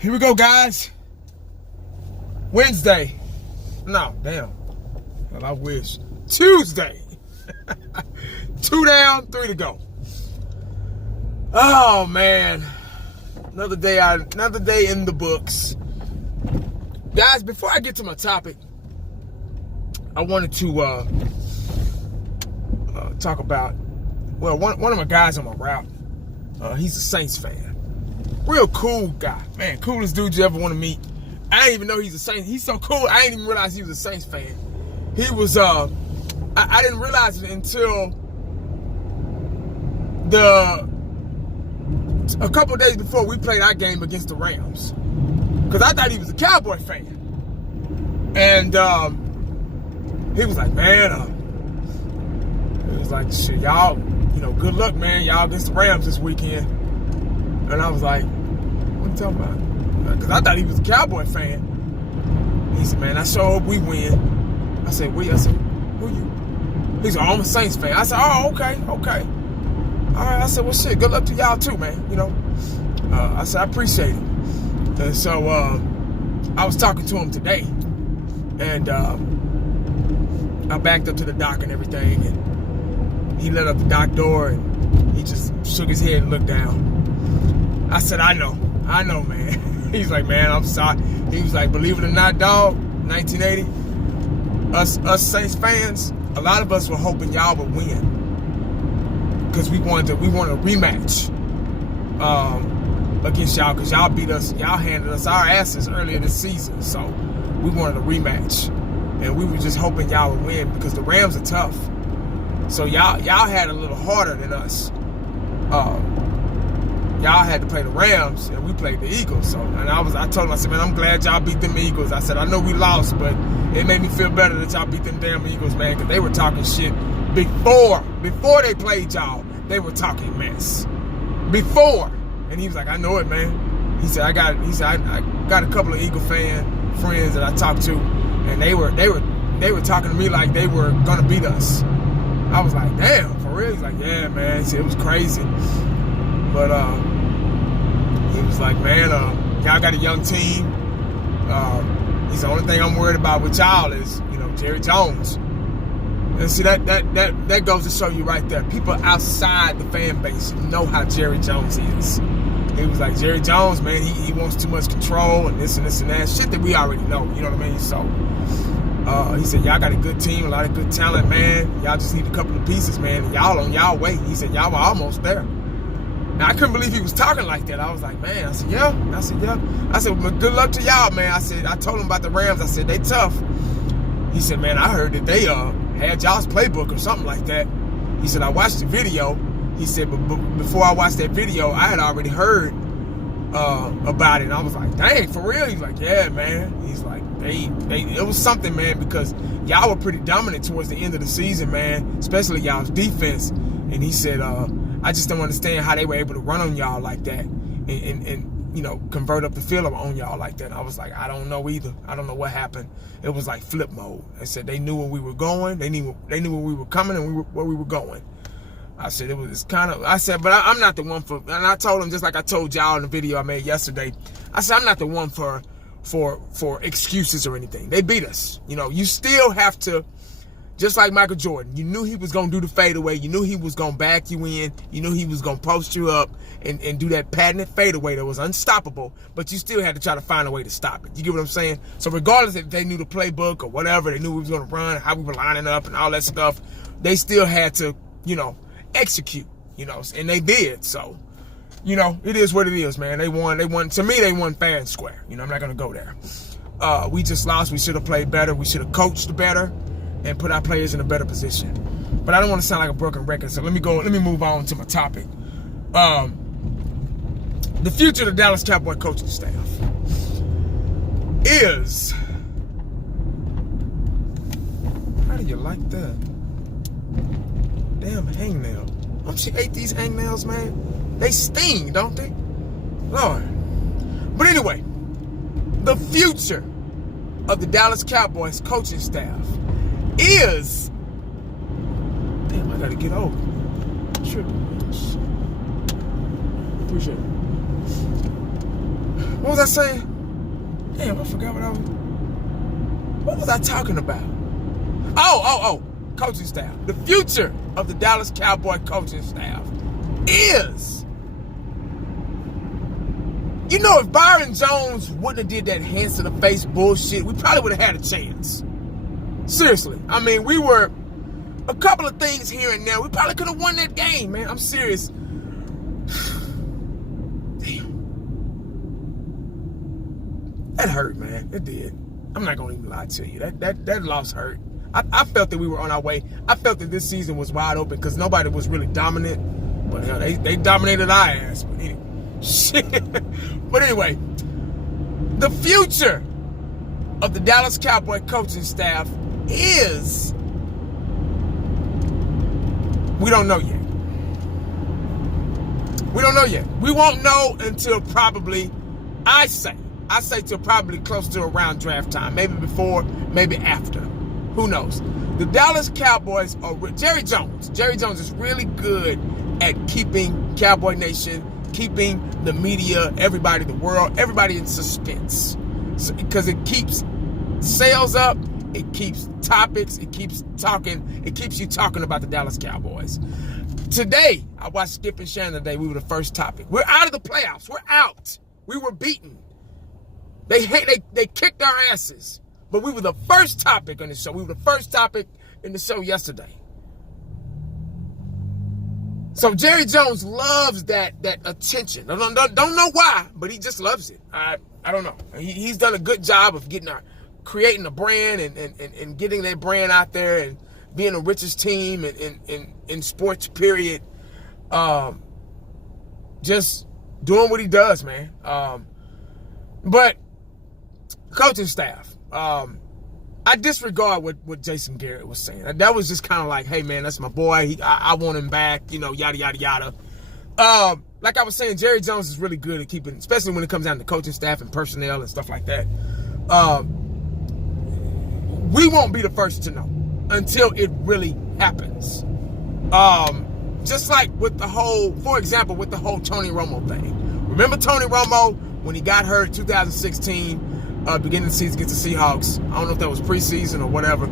Here we go, guys. Wednesday. No, damn. Well, I wish. Tuesday. 2 down, 3 to go. Oh, man. Another day in the books. Guys, before I get to my topic, I wanted to talk about, well, one of my guys on my route. He's a Saints fan. Real cool guy. Man, coolest dude you ever want to meet. I didn't even know he's a Saints. He's so cool, I didn't even realize he was a Saints fan. He was, I didn't realize it until a couple days before we played our game against the Rams. Because I thought he was a Cowboy fan. And he was like, man, he was like, shit, y'all, good luck, man. Y'all against the Rams this weekend. And I was like, what are you talking about? Because I thought he was a Cowboy fan. He said, man, I sure hope we win. I said, I said, who you? He said, oh, I'm a Saints fan. I said, oh, okay. All right. I said, well, shit, good luck to y'all too, man. I said, I appreciate it. And so I was talking to him today. And I backed up to the dock and everything. And he let up the dock door and he just shook his head and looked down. I said, I know, man. He's like, man, I'm sorry. He was like, believe it or not, dog, 1980, us Saints fans, a lot of us were hoping y'all would win. Because we wanted a rematch against y'all, because y'all beat us, y'all handed us our asses earlier this season. So we wanted a rematch. And we were just hoping y'all would win because the Rams are tough. So y'all had it a little harder than us. Y'all had to play the Rams, and we played the Eagles. So, and I told him, I said, man, I'm glad y'all beat them Eagles. I said, I know we lost, but it made me feel better that y'all beat them damn Eagles, man, because they were talking shit before they played y'all. They were talking mess before, and he was like, I know it, man. He said, I got a couple of Eagle fan friends that I talked to, and they were talking to me like they were gonna beat us. I was like, damn, for real? He's like, yeah, man. He said, it was crazy. But he was like, man, y'all got a young team. He's the only thing I'm worried about with y'all is, Jerry Jones. And see, that goes to show you right there. People outside the fan base know how Jerry Jones is. He was like, Jerry Jones, man, he wants too much control and this and this and that. Shit that we already know, you know what I mean? So he said, y'all got a good team, a lot of good talent, man. Y'all just need a couple of pieces, man. Y'all on y'all way. He said, y'all were almost there. Now, I couldn't believe he was talking like that. I was like, man. I said, yeah. I said, well, good luck to y'all, man. I told him about the Rams. I said, they tough. He said, man, I heard that they had y'all's playbook or something like that. He said, I watched the video. He said, but before I watched that video, I had already heard about it. And I was like, dang, for real? He's like, yeah, man. He's like, it was something, man, because y'all were pretty dominant towards the end of the season, man, especially y'all's defense. And he said, I just don't understand how they were able to run on y'all like that and convert up the field on y'all like that. I was like, I don't know either. I don't know what happened. It was like flip mode. They said they knew where we were going. They knew where we were coming and where we were going. I said, but I'm not the one for, and I told him, just like I told y'all in the video I made yesterday, I said, I'm not the one for excuses or anything. They beat us. You still have to, just like Michael Jordan, you knew he was going to do the fadeaway. You knew he was going to back you in. You knew he was going to post you up and do that patented fadeaway that was unstoppable, but you still had to try to find a way to stop it. You get what I'm saying? So regardless if they knew the playbook or whatever, they knew we was going to run, how we were lining up and all that stuff, they still had to, execute, and they did. So, it is what it is, man. They won. To me, they won fair and square. I'm not going to go there. We just lost. We should have played better. We should have coached better and put our players in a better position. But I don't want to sound like a broken record, so let me move on to my topic. The future of the Dallas Cowboy coaching staff is, how do you like that? Damn hangnail. Don't you hate these hangnails, man? They sting, don't they? Lord. But anyway, the future of the Dallas Cowboys coaching staff is, damn, I gotta get over. Triple. Appreciate it. What was I saying? Damn, I forgot what was I talking about? Oh, coaching staff. The future of the Dallas Cowboy coaching staff is, you know, if Byron Jones wouldn't have did that hands to the face bullshit, we probably would have had a chance. Seriously. I mean, we were a couple of things here and there. We probably could have won that game, man. I'm serious. Damn. That hurt, man. It did. I'm not going to even lie to you. That loss hurt. I felt that we were on our way. I felt that this season was wide open because nobody was really dominant. But hell, they dominated our ass. But anyway, shit. But anyway, the future of the Dallas Cowboy coaching staff is, we don't know yet. We don't know yet. We won't know until probably, I say till probably close to around draft time. Maybe before, maybe after. Who knows? The Dallas Cowboys are, Jerry Jones is really good at keeping Cowboy Nation, keeping the media, everybody, the world, everybody in suspense. Because it keeps sales up, it keeps topics, it keeps you talking about the Dallas Cowboys. Today, I watched Skip and Shannon today. We were the first topic. We're out of the playoffs. We're out. We were beaten. They kicked our asses. But we were the first topic on the show. We were the first topic in the show yesterday. So Jerry Jones loves that attention. I don't know why, but he just loves it. I don't know. He's done a good job of creating a brand and getting that brand out there and being the richest team in sports, period. Just doing what he does, man. But coaching staff. I disregard what Jason Garrett was saying. That was just kind of like, hey, man, that's my boy. I want him back, yada, yada, yada. Like I was saying, Jerry Jones is really good at keeping, especially when it comes down to coaching staff and personnel and stuff like that. We won't be the first to know until it really happens. Just like with the whole, for example, with the whole Tony Romo thing. Remember Tony Romo when he got hurt in 2016? Beginning of the season against the Seahawks. I don't know if that was preseason or whatever,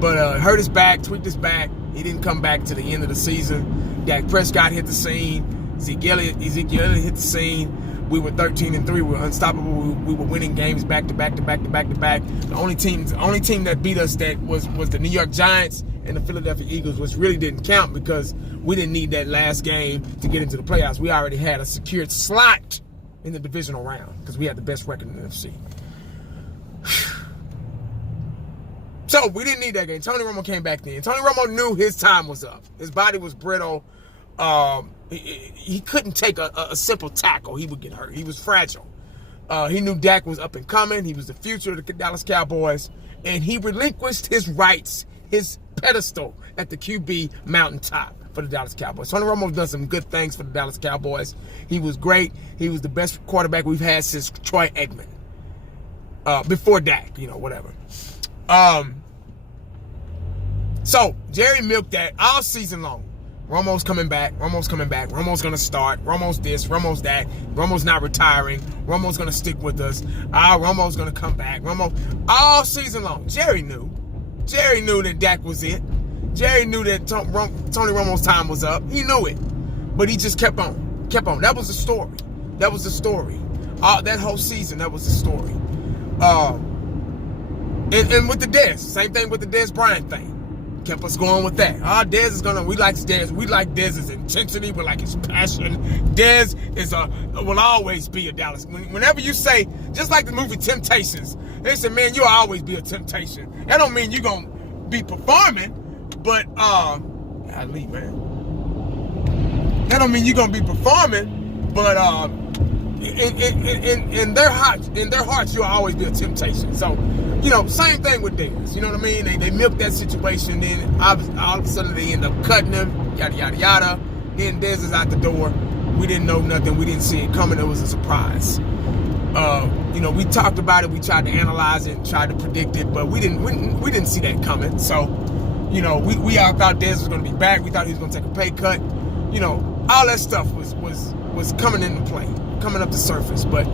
but hurt his back, tweaked his back. He didn't come back to the end of the season. Dak Prescott hit the scene. Ezekiel hit the scene. We were 13-3. We were unstoppable. We were winning games back to back to back to back to back. The only team that beat us that was the New York Giants and the Philadelphia Eagles, which really didn't count because we didn't need that last game to get into the playoffs. We already had a secured slot in the divisional round because we had the best record in the NFC. So we didn't need that game. Tony Romo came back then. Tony Romo knew his time was up. His body was brittle. He couldn't take a simple tackle. He would get hurt. He was fragile. He knew Dak was up and coming. He was the future of the Dallas Cowboys. And he relinquished his rights, his pedestal at the QB mountaintop for the Dallas Cowboys. Tony Romo done some good things for the Dallas Cowboys. He was great. He was the best quarterback we've had since Troy Aikman. Before Dak, whatever. So Jerry milked that all season long. Romo's coming back. Romo's going to start. Romo's this. Romo's that. Romo's not retiring. Romo's going to stick with us. Romo's going to come back. Romo, all season long. Jerry knew that Dak was it. Jerry knew that Tony Romo's time was up. He knew it. But he just kept on. That was the story. That whole season, that was the story. And with the Dez, same thing with the Dez Bryant thing. Kept us going with that. Dez is we like Dez. We like Dez's intensity. We like his passion. Dez will always be a Dallas. Whenever you say, just like the movie Temptations, they say, man, you'll always be a temptation. That don't mean you're going to be performing, but, golly, man. That don't mean you're going to be performing, but, in their hearts, you'll always be a temptation. So, same thing with Dez. You know what I mean? They milked that situation. Then all of a sudden they end up cutting him. Yada yada yada. Then Dez is out the door. We didn't know nothing. We didn't see it coming. It was a surprise. We talked about it. We tried to analyze it and tried to predict it, but we didn't see that coming. So, we all thought Dez was going to be back. We thought he was going to take a pay cut. All that stuff was coming into play, coming up the surface. But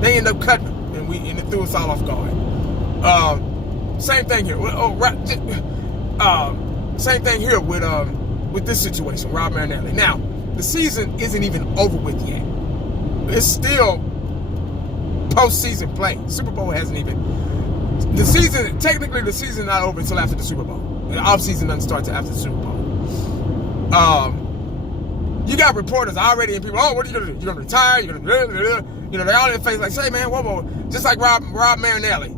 They end up cutting him, and it threw us all off guard. Same thing here. Same thing here with this situation, Rob Marinelli. Now, the season isn't even over with yet. It's still postseason play. Super Bowl hasn't even. Technically, the season not over until after the Super Bowl. The offseason doesn't start until after the Super Bowl. You got reporters already and people, oh, what are you going to do? You're going to retire? You're going to, they're all in the face like, say, man, whoa. Just like Rob Marinelli.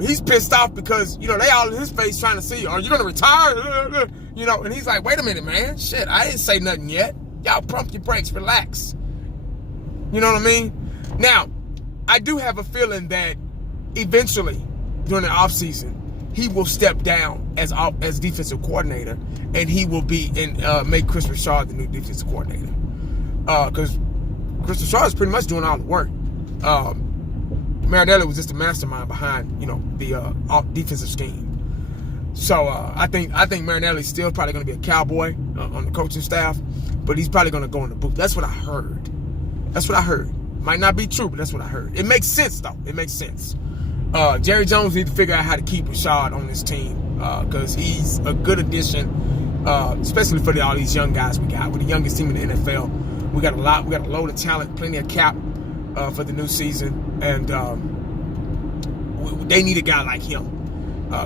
He's pissed off because, they all in his face trying to see, are you going to retire? And he's like, wait a minute, man. Shit, I didn't say nothing yet. Y'all pump your brakes, relax. You know what I mean? Now, I do have a feeling that eventually, during the offseason, he will step down as defensive coordinator, and he will make Chris Richard the new defensive coordinator. Because Chris Richard is pretty much doing all the work. Marinelli was just the mastermind behind, the defensive scheme. So I think Marinelli's still probably going to be a Cowboy on the coaching staff, but he's probably going to go in the booth. That's what I heard. Might not be true, but that's what I heard. It makes sense, though. It makes sense. Jerry Jones needs to figure out how to keep Rashad on this team because he's a good addition, especially for all these young guys we got. We're the youngest team in the NFL. We got a load of talent, plenty of cap for the new season, and they need a guy like him.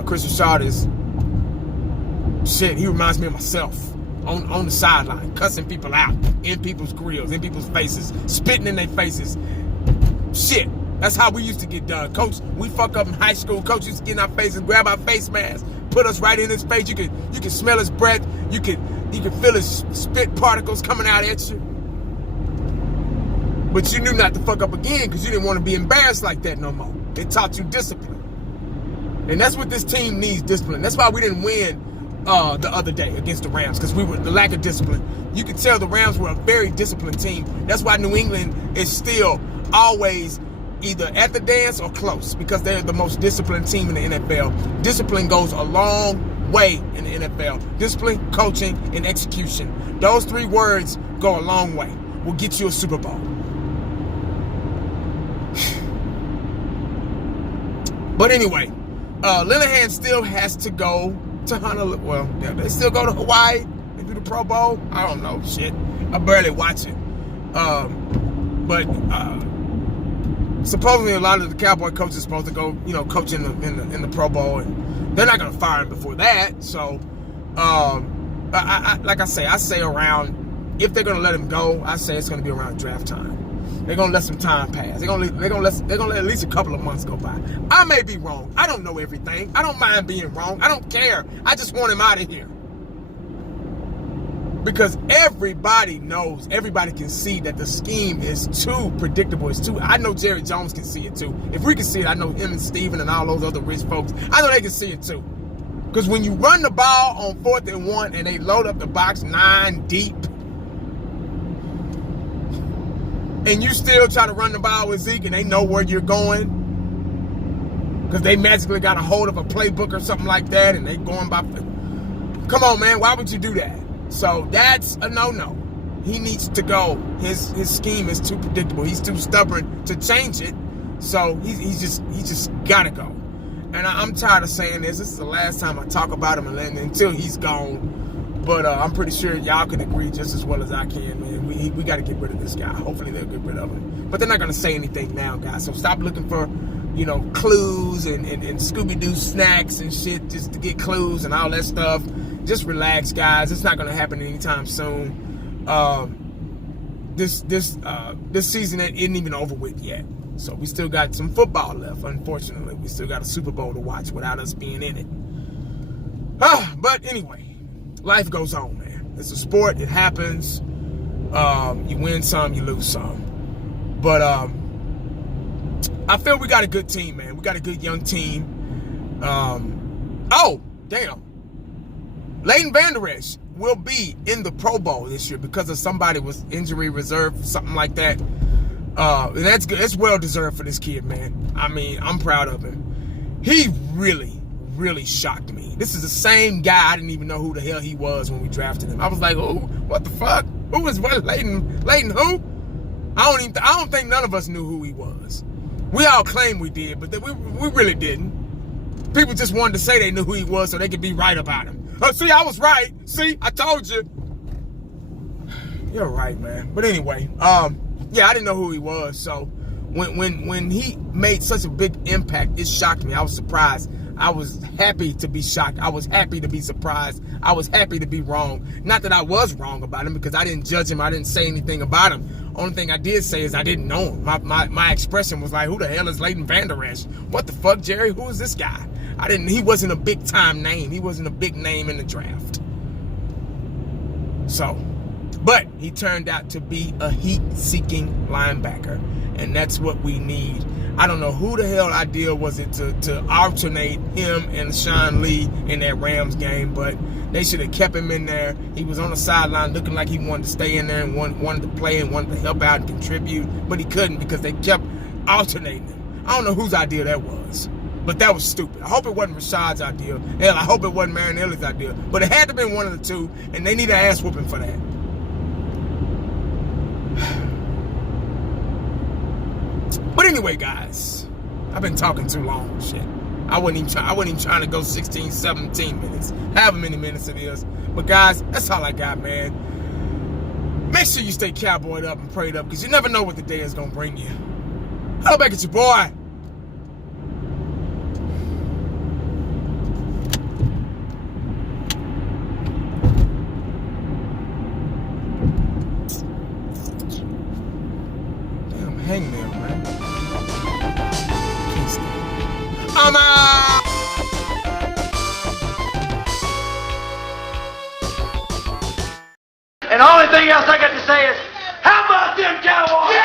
Chris Rashad is shit. He reminds me of myself on the sideline, cussing people out in people's grills, in people's faces, spitting in their faces. Shit. That's how we used to get done. Coach, we fuck up in high school. Coach used to get in our faces, grab our face mask, put us right in his face. You could smell his breath. You could feel his spit particles coming out at you. But you knew not to fuck up again because you didn't want to be embarrassed like that no more. It taught you discipline. And that's what this team needs, discipline. That's why we didn't win the other day against the Rams, because the lack of discipline. You could tell the Rams were a very disciplined team. That's why New England is still always either at the dance or close, because they're the most disciplined team in the NFL. Discipline goes a long way in the NFL. Discipline, coaching, and execution. Those three words go a long way. Will get you a Super Bowl. But anyway, Linehan still has to go to Honolulu. Well, yeah, they still go to Hawaii and do the Pro Bowl. I don't know, shit. I barely watch it. But supposedly a lot of the Cowboy coaches are supposed to go, coach in the Pro Bowl, and they're not going to fire him before that. So, like I say around, if they're going to let him go, I say it's going to be around draft time. They're going to let some time pass. They're going to let at least a couple of months go by. I may be wrong. I don't know everything. I don't mind being wrong. I don't care. I just want him out of here. Because everybody knows, everybody can see that the scheme is too predictable. I know Jerry Jones can see it too. If we can see it, I know him and Steven and all those other rich folks, I know they can see it too. Because when you run the ball on 4th and 1 and they load up the box 9 deep, and you still try to run the ball with Zeke and they know where you're going, because they magically got a hold of a playbook or something like that, and they going by. Come on, man, why would you do that? So that's a no-no. He needs to go. His scheme is too predictable. He's too stubborn to change it. So he's just gotta go. And I'm tired of saying this. This is the last time I talk about him until he's gone. But I'm pretty sure y'all can agree just as well as I can, man. We got to get rid of this guy. Hopefully they'll get rid of him. But they're not gonna say anything now, guys. So stop looking for, clues and Scooby-Doo snacks and shit just to get clues and all that stuff. Just relax, guys. It's not going to happen anytime soon. This season isn't even over with yet. So we still got some football left, unfortunately. We still got a Super Bowl to watch without us being in it. But anyway, life goes on, man. It's a sport. It happens. You win some, you lose some. But I feel we got a good team, man. We got a good young team. Oh, damn. Leighton Vander Esch will be in the Pro Bowl this year because of somebody was injury reserved, something like that. And that's good. It's well deserved for this kid, man. I mean, I'm proud of him. He really, really shocked me. This is the same guy. I didn't even know who the hell he was when we drafted him. I was like, oh, what the fuck? Who is what? Leighton who? I don't think none of us knew who he was. We all claimed we did, but we really didn't. People just wanted to say they knew who he was so they could be right about him. Oh, see, I was right. See, I told you. You're right, man. But anyway, yeah, I didn't know who he was. So when he made such a big impact, it shocked me. I was surprised. I was happy to be shocked. I was happy to be surprised. I was happy to be wrong. Not that I was wrong about him, because I didn't judge him. I didn't say anything about him. Only thing I did say is I didn't know him. My expression was like, who the hell is Vander Esch? What the fuck, Jerry? Who is this guy? He wasn't a big time name. He wasn't a big name in the draft. So, but he turned out to be a heat-seeking linebacker, and that's what we need. I don't know who the hell idea was it to alternate him and Sean Lee in that Rams game, but they should have kept him in there. He was on the sideline looking like he wanted to stay in there and wanted to play and wanted to help out and contribute, but he couldn't because they kept alternating him. I don't know whose idea that was, but that was stupid. I hope it wasn't Rashad's idea. Hell, I hope it wasn't Marinelli's idea, but it had to have been one of the two, and they need an ass whooping for that. But anyway, guys, I've been talking too long. Shit, I wasn't even trying to go 16, 17 minutes, however many minutes it is. But guys, that's all I got, man. Make sure you stay cowboyed up and prayed up, because you never know what the day is gonna bring you. Hello back at your boy. Damn, hangman, man. I'm out! And the only thing else I got to say is, how about them Cowboys?